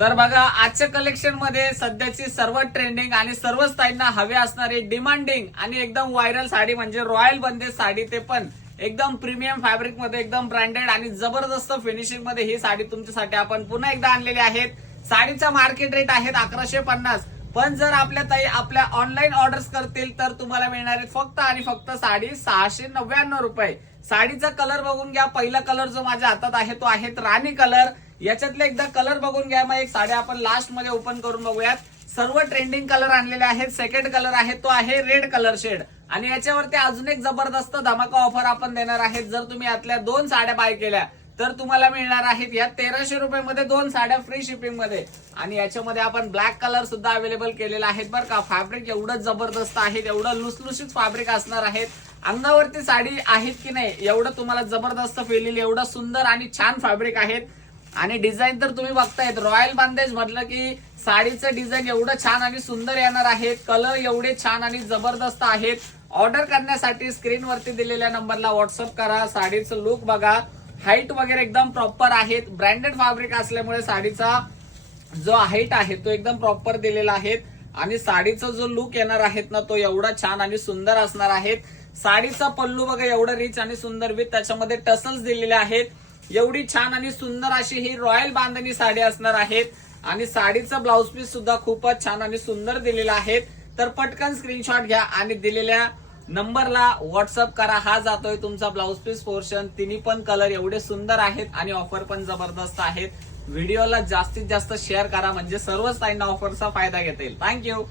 तर बघा आजच्या कलेक्शन मध्ये सध्याची सर्व ट्रेंडिंग आणि सर्व स्टाईलना हवे असणारी डिमांडिंग आणि एकदम व्हायरल साडी म्हणजे रॉयल बंदेज साडी, ते पण एकदम प्रीमियम फॅब्रिक मध्ये, एकदम ब्रँडेड आणि जबरदस्त फिनिशिंग मध्ये ही साडी तुमच्यासाठी आपण पुन्हा एकदा आणलेली आहेत. साडीचा मार्केट रेट आहेत 1150, पण जर आपल्या ताई आपल्या ऑनलाईन ऑर्डर्स करतील तर तुम्हाला मिळणार आहे फक्त आणि फक्त साडी 699 रुपये. साडीचा कलर बघून घ्या. पहिला कलर जो माझ्या हातात आहे तो आहे राणी कलर. याच्यातले एकदा कलर बघून घ्या. मग एक साडी आपण लास्ट मध्ये ओपन करून बघूयात. सर्व ट्रेंडिंग कलर आणलेले आहेत. सेकंड कलर आहे तो आहे रेड कलर शेड आणि याच्यावरती अजून एक जबरदस्त धमाका ऑफर आपण देणार आहेत. जर तुम्ही यातल्या 2 साड्या बाय केल्या तर तुम्हाला मिळणार आहेत या 1300 रुपये 2 साड्या फ्री शिपिंग मध्ये. आणि याच्यामध्ये आपण ब्लॅक कलर सुद्धा अवेलेबल केलेला आहे बरं का. फॅब्रिक एवढं जबरदस्त आहे, एवढं लुसलुशीत फॅब्रिक असणार आहेत. अंगावरती साडी आहेत की नाही एवढं तुम्हाला जबरदस्त फील येईल. एवढं सुंदर आणि छान फॅब्रिक आहेत आणि डिझाईन तर तुम्ही बघतायत. रॉयल बांदेज म्हटलं की साडीचं डिझाईन एवढं छान आणि सुंदर येणार आहेत. कलर एवढे छान आणि जबरदस्त आहेत. ऑर्डर करण्यासाठी स्क्रीनवरती दिलेल्या नंबरला व्हॉट्सअप करा. साडीचं लुक बघा, हाईट वगैरे एकदम प्रॉपर आहेत. ब्रँडेड फॅब्रिक असल्यामुळे साडीचा जो हाईट आहे तो एकदम प्रॉपर दिलेला आहे आणि साडीचा जो लुक येणार आहेत ना तो एवढा छान आणि सुंदर असणार आहेत. साडीचा पल्लू बघा एवढं रिच आणि सुंदर विथ त्याच्यामध्ये टसल्स दिलेले आहेत. एवढी छान आणि सुंदर अशी ही रॉयल बांधणी साडी असणार आहेत आणि साडीचा ब्लाउज पीस सुद्धा खूपच छान आणि सुंदर दिलेला आहे. तर पटकन स्क्रीनशॉट घ्या आणि दिलेल्या नंबरला व्हॉट्सअप करा. हा जातोय तुमचा ब्लाउज पीस पोर्शन. तिन्ही पण कलर एवढे सुंदर आहेत आणि ऑफर पण जबरदस्त आहेत. व्हिडिओला जास्तीत जास्त शेअर करा म्हणजे सर्वच ताईंना ऑफरचा फायदा घेता येईल. थँक्यू.